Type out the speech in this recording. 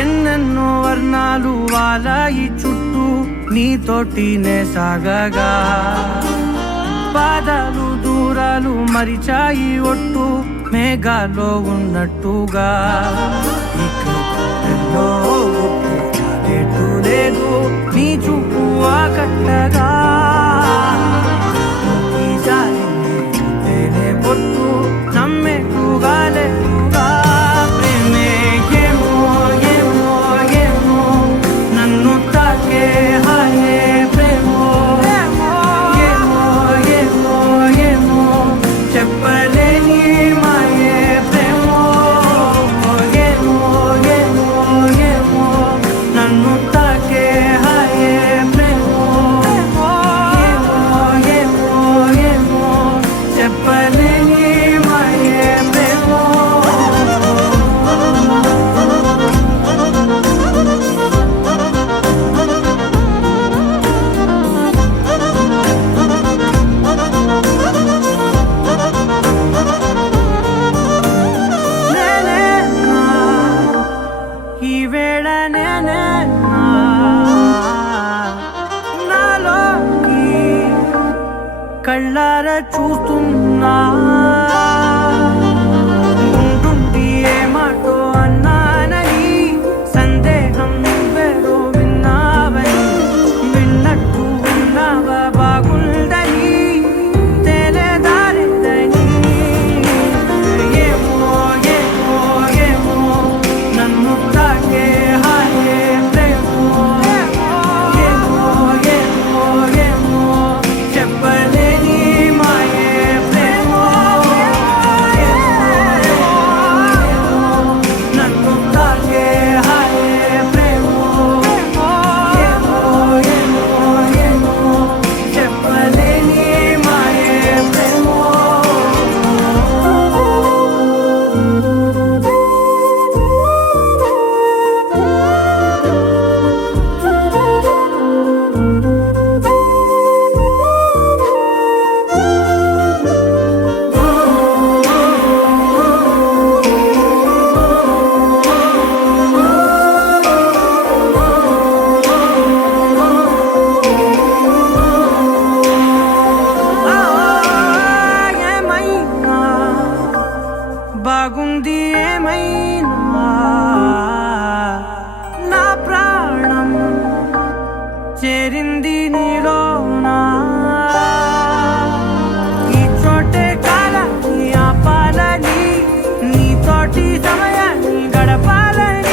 ఎన్నెన్నో వర్ణాలు వాలాయి చుట్టూ నీతోటినే సాగగా పాదాలు దూరాలు మరిచాయి ఒట్టు మేఘాల్లో ఉన్నట్టుగా లేదు నీ చూపు ఆకట్టగా పొట్టు నమ్మేట్టుగా లేదుగా ప్రేమే ఏమో ఏమో ఏమో నన్ను తాకే హాయే ప్రేమో ఏమో ఏమో ఏమో చెప్పలేని మాయే ప్రేమో ఏమో ఏమో ఏమో నన్ను తాకే హాయే ప్రేమో ఏమో ఏమో ఏమో చెప్పలేని మాయే ప్రేమో ఈ వేళ నేనే నాలోకి కళ్ళారా చూస్తున్నా ఉంటుండి ఏ మాటో అన్నానని సందేహం నువ్వేదో విన్నావని విన్నట్టు ఉన్నావా బాగుందని తెలియదారిదని ఏమో ఏమో ఏమో నన్ను తాకే హాయే ప్రేమో ఏమో ఏమో ఏమో చెప్పలేని మాయే ప్రేమో నన్ను తాకే హాయే ప్రేమో ఏమో ఏమో ఏమో చెప్పలేని మాయే ప్రేమో ఏమైనా బాగుంది ఏమైనా నా ప్రాణం చేరింది నీలోనా ఈ చోటే కాలాన్ని ఆపాలని నీతోటి సమయాన్ని గడపాలని